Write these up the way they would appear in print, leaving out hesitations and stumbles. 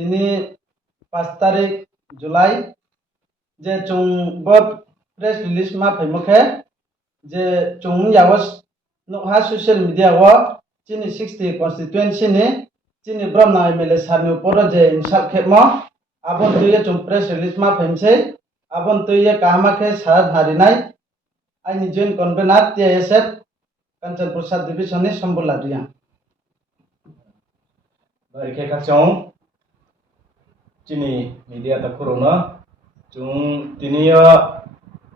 tini 5 tarik Julai je chung bob press release ma phaimokhe je chung yawas nokha social media wo chini 60 constituency ni chini bromna MLA sarni uporo je insert khemo abon tuye chung press release ma phaimse abon tuye kahama khe sarat harinai aini joint convener TISF Kanchan Prasad Division ni Sambul Ladriya. Baik kacang, cini media tak corona, cung tinia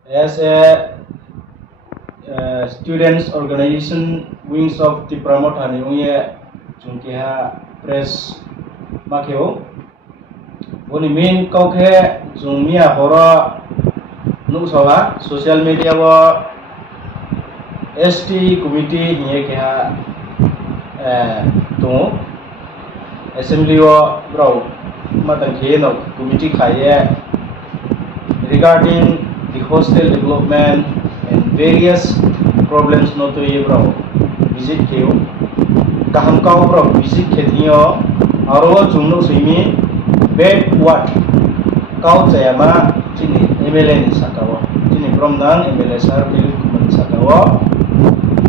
as a students organization wings of the promote hani unye cung kia press makeo, boni main kau ke cung mia hora nusawa social media wa ST committee hiye kia tu assembly wa bro matan kheno committee khaiye regarding the hostel development and various problems no to ye bro visit kheu kaham kau bro visit khethio aro jungno suimi bed what kau chayama chini MLA ni sakawo chini bromdang MLA sar Philip Kumar sakawo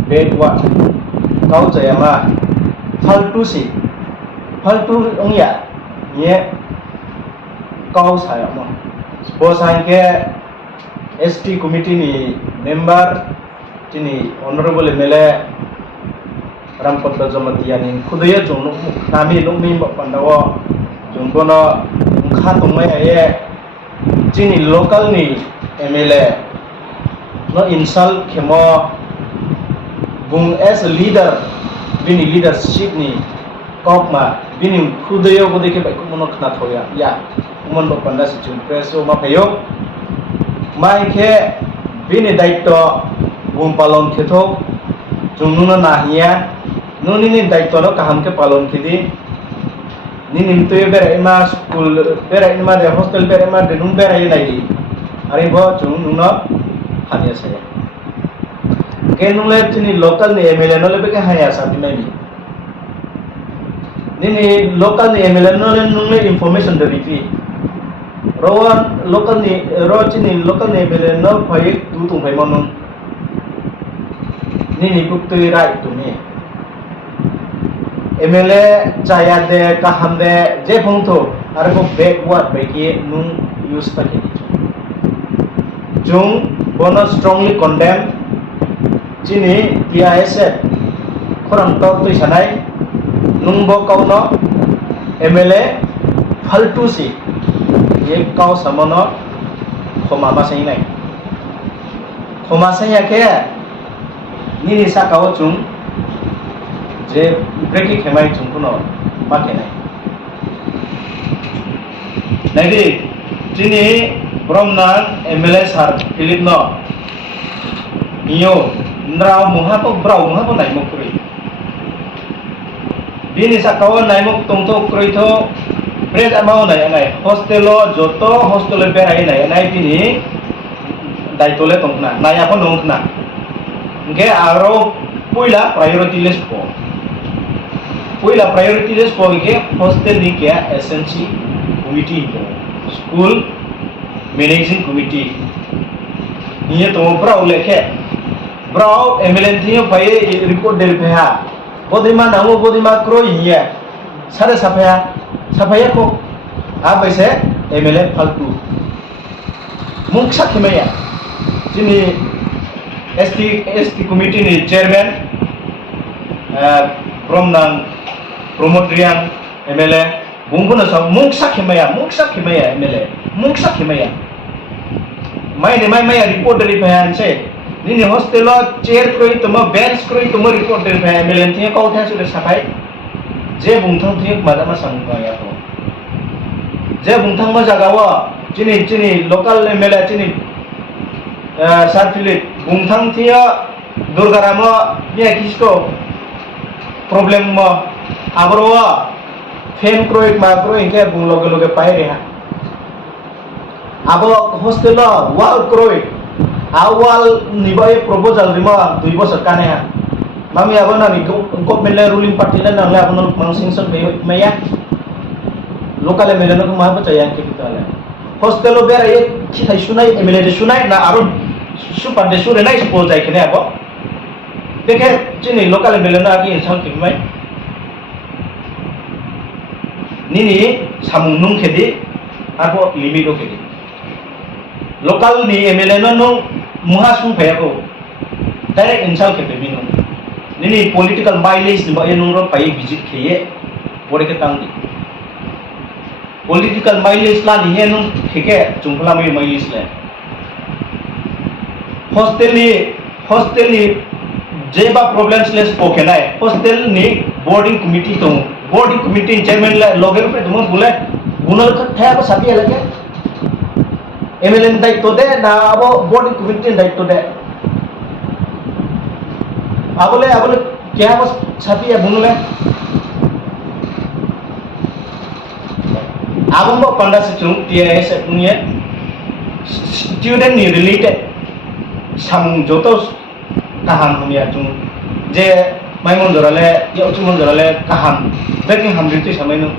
bed what kau chayama faltu si faltu ongya ye kau saya mo bosang ke ST committee ni member chini honorable MLA Rampadra Jamatiani khudaya jongno nami lungmi pandawo jongbono kha tongmai ye chini local ni MLA no insult khemo bung as a leader bini leadership ni kokma bini khudaya bodai ke bai kumono khna thoya ya umon bo panda si chung preso ma phayo mai ke bini daitto bung palon khetho jungnu na hiya nuni ni daitto no kaham ke palon khidi ni nimto bera ima school bera ima de hostel bera ima de num bera nai ari bo jungnu no khania saya ke nule chini local ni MLA no lebe ke haya sabi mai ni local ni MLA no le nungle information de rifi rowan local ni chini local ni MLA no phai tu tu phai monun ni buktu rai tu ni MLA chaya de kaham de je phongtho ar ko backward beki nung use pake jung bono strongly condemn chini TISF khorang kau tu sanai nungbo kau no MLA faltu si ye kau samono khoma ma sai nai khoma sai ya ke ni sa kau chung je breki khemai chung kuno ma ke nai nai chini bromnan MLA sar Philip no iyo nrao muha to brau muha to nai mokri bini sakawa nai mok tongto kroito pres amao nai hostelo joto hostelo berai nai bini daitole tongna nai apa nongna nge aro puila priority list po ke hostel ni ke SNC committee po school managing committee ini to brau lekhe brau MLA thiyo pai report del pha bodima namu bodima kro iya sare sapaya ko abaise MLA faltu muksa khimaya jini ST committee ni chairman bromnang promotrian MLA bungkuna sa muksa khimaya MLA muksa khimaya mai report dari phayan se ni hostel chair kroi tuma bench kroi tuma report dari phayan MLA thiya kau thya sule sapai je bungthang thiya madama sangaya to je bungthang ma jagawa chini local MLA chini Sar Philip bungthang thiya durgarama ya kisko problem mo abrowa fame kroi ma kroi ke bung loge pai reha abo hostel wall kroi awal nibai proposal rima 2 bosar kane ha mami abo na ni government ruling party na nang la kono mang singson maya local MLA no ma baca yang capital hostel lo bera ye kita sunai MLA de sunai na arun super de sure nai suppose jai kene abo dekhe chini local MLA na ki insang kimai nini samung nung khedi abo limit o khedi local ni MLA no nung muha sung phaya ko direct insang khedi binu nini political mileage ni ba ye nung ro pai visit kheye bore ke tang di political mileage la ni he nung kheke chungpla mai mileage le hostel ni jeba problems les pokenai hostel ni boarding committee to boarding committee chairman la loger pe tumo bule bunal ka thaya ba sabi lage MLA daitto de na abo boarding committee daitto de abole kya ba sabi ya bunule abang bo panda se chung TIS punya student ni related samung joto kaham punya chung je maimon dorale ya uchumon dorale kaham baking ham rite samai no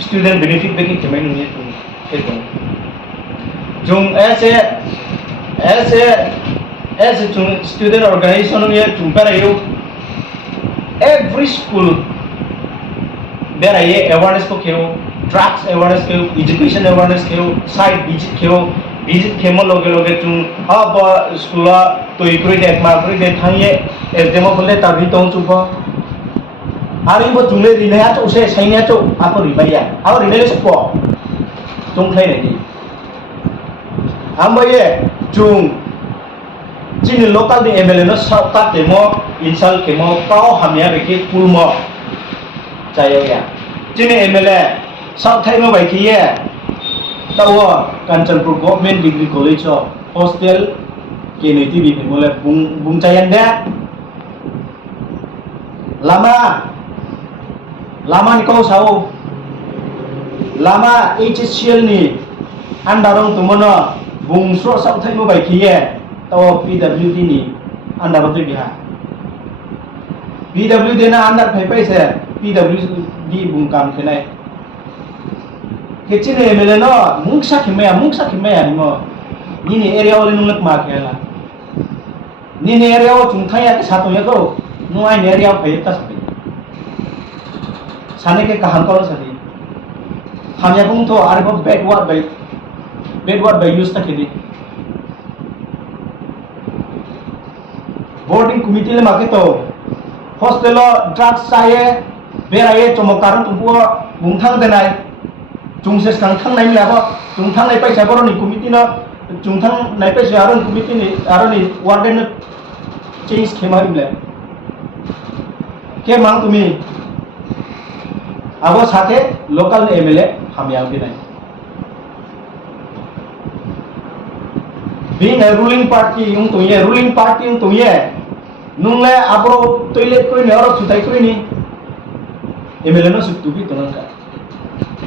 student benefit baking samai no ye chung ke chung ऐसे student organization ye chung para yo every school there ye awareness ko kyo drugs awareness kyo education awareness kyo site visit kemo loge chung ab school to ikoi dek ma koi dek thanye demo bole tabi tong chupa ari bo tungle rinaya to se sainya to apo ribaya aw rinale spo tung khai nei amboye chung jini local ni MLA no sauta demo insal kemo pao hamya beki pulmo chaya ya jini MLA South Thai mo bai kiye tawo Kanchanpur Government Degree College hostel ke niti bi mole bung chayan de lama ni kau sao lama HSCL ni andarong tumono bung sro South Thai mo bai kiye tawo PWD ni andarong tu biha PWD na andar phai pai se PWD bung kam khenai kecil MLA no mungsa kimaya ni mo nini area ole nulak ma khela nini area o chungthai ya sato ya ko nuai area phai ta sabi sane ke kaham ko sabi hamya bung to arbo backward by use ta kedi boarding committee le ma ke to hostel drugs saye beraye chomokaran tumpu bungthang denai Jungses kang thang nai labo jungthang nai paisa boro ni committee no jungthang nai paisa aron committee ni aroni warden change khemari ble ke mang tumi abo sathe local MLA hamyang dinai being a ruling party yung tuye nungle abro toilet koi ne oro chutai koi ni MLA no sutubi tonaka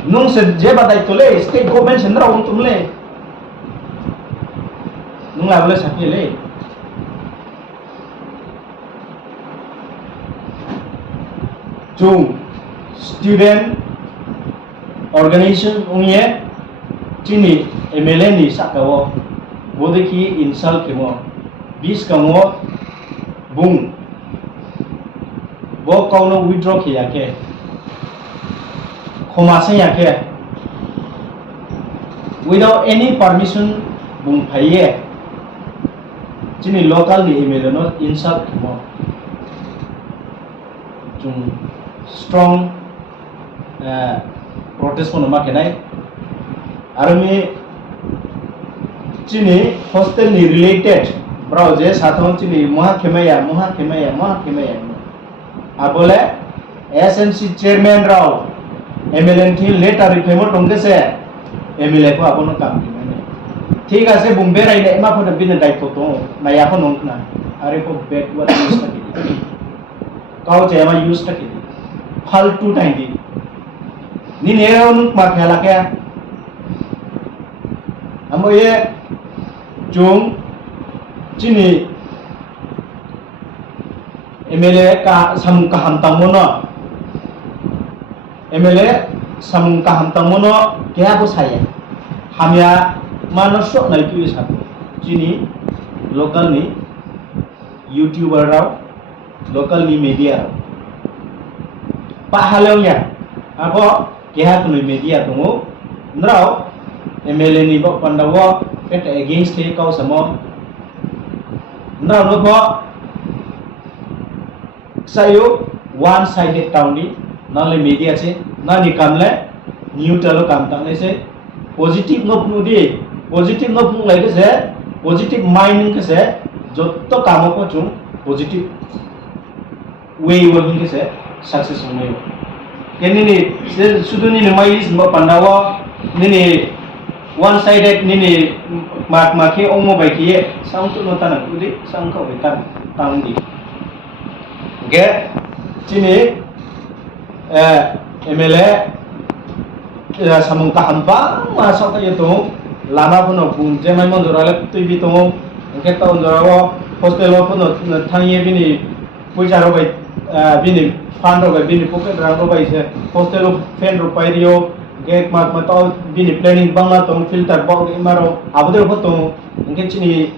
nung se je badai tole state government sendra un tumle nung la bole sakile chung student organization ungye chini MLA ni sakawo bodeki insal kemo bis kamo bung bo kauno withdraw khiyake Khomase yake without any permission bung phaiye chini local ni MLA no insult mo chung strong protest kono ma kenai army chini hostel ni related bro je sathon chini moha khemaya abole SNC chairman rao MLA थी लेटर रिफेमो टोंगे से MLA को आपनो काम की मैंने ठीक है से बुम्बे राइड एमा फो बिन दायित्व तो नया को नोंकना अरे को बैकवर्ड यूज तकी काउ जेमा यूज तकी फालतू टाइम दी नि नेरोन मा खेला के हम ये जों चिनी MLA का सम का हम तमोना MLA samung kaham tamono kaya bo saya hamya manusok na itu isap kini lokal ni YouTuber raw lokal ni media raw pak halaunya apa kaya tu media tungu nraw MLA ni bok pandawo ket against ke kau samo nraw no bo sayo one sided town ni nale media se nani kamle neutral kam tangne se positive no pnu di positive no pnu lai ke se positive mind ke se jotto kamo ko chung positive way working ke se success hono keni ni se sudu ni mais mo pandawa ni one sided ni mak make omo bai ki sang tu no tan udi sang ko betan tang di ge sini MLA samung kaham ba masuk ke itu lama pun pun jemai mondorale tu bi tu ke tahun dorawo hostel pun thangi bini pujar bai bini fan bai bini pocket rang bai se hostel fan bai rio gate mat matau bini planning bangla tu filter box imaro abude photo ke sini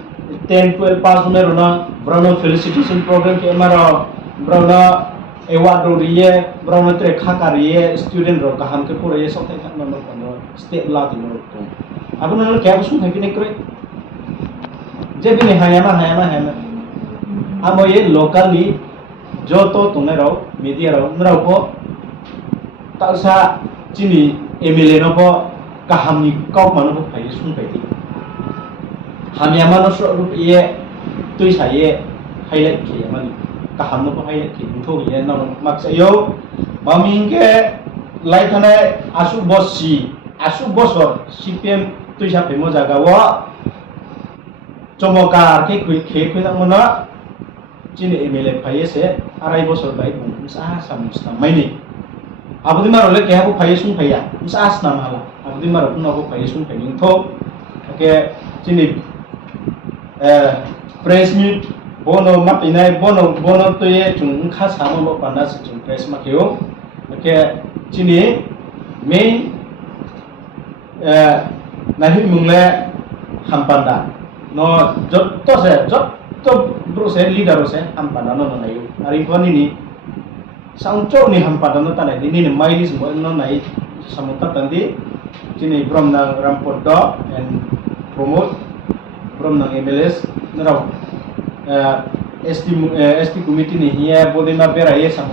10 12 pass me rona brono felicitation program ke imaro brono award ro riye brono tre khaka riye student ro kaham ke pura ye sokai khak no no step la ti no to abu no kya busu thaki ne kre je bini hayama amo ye local ni joto tune ro media ro nrau ko talsa chini MLA no ko kaham ni kau mano ko phai sun pai ti hamyama no so ru ye tui sa ye highlight ki mani kaham no ko highlight ki tho ye no mak sayo maming ke lai thane asu bosor CPM tui sa phemo jaga wa chomokar ke khui na mona chini MLA phai se arai bosor bai bung sa samusna maini abudi maro le ke habu phai sun phaya sa asna mala abudi maro kun habu phai sun phai ning tho ke chini press meet bono mapinai bono to ye chung kha samo mo panda chung press ma kyo ke chini main nahi mungle hampanda no jotto bro se leader se hampanda no nayo ari koni ni sangcho ni hampanda no tanai ni mailis mo no nai samuta tandi chini bromna rampoddo and promote from nang MLS naraw ST committee ni hiya bodema bera ye sam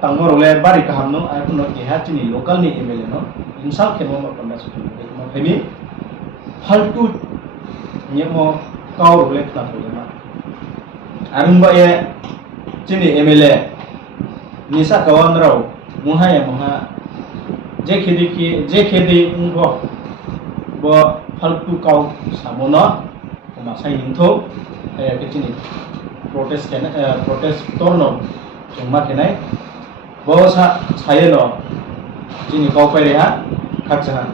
tangmor le bari kaham no ay kuno ke ha chini local ni MLA no insal ke mo panda su mo phemi faltu nyemo kaur le tla to ma arumba ye chini MLA nisa kawan raw muha ya muha je khedi ngo bo faltu kau samono masai ningtho ke chini protest torno chungma kenai bo sa sayeno chini kau pai ha khakcha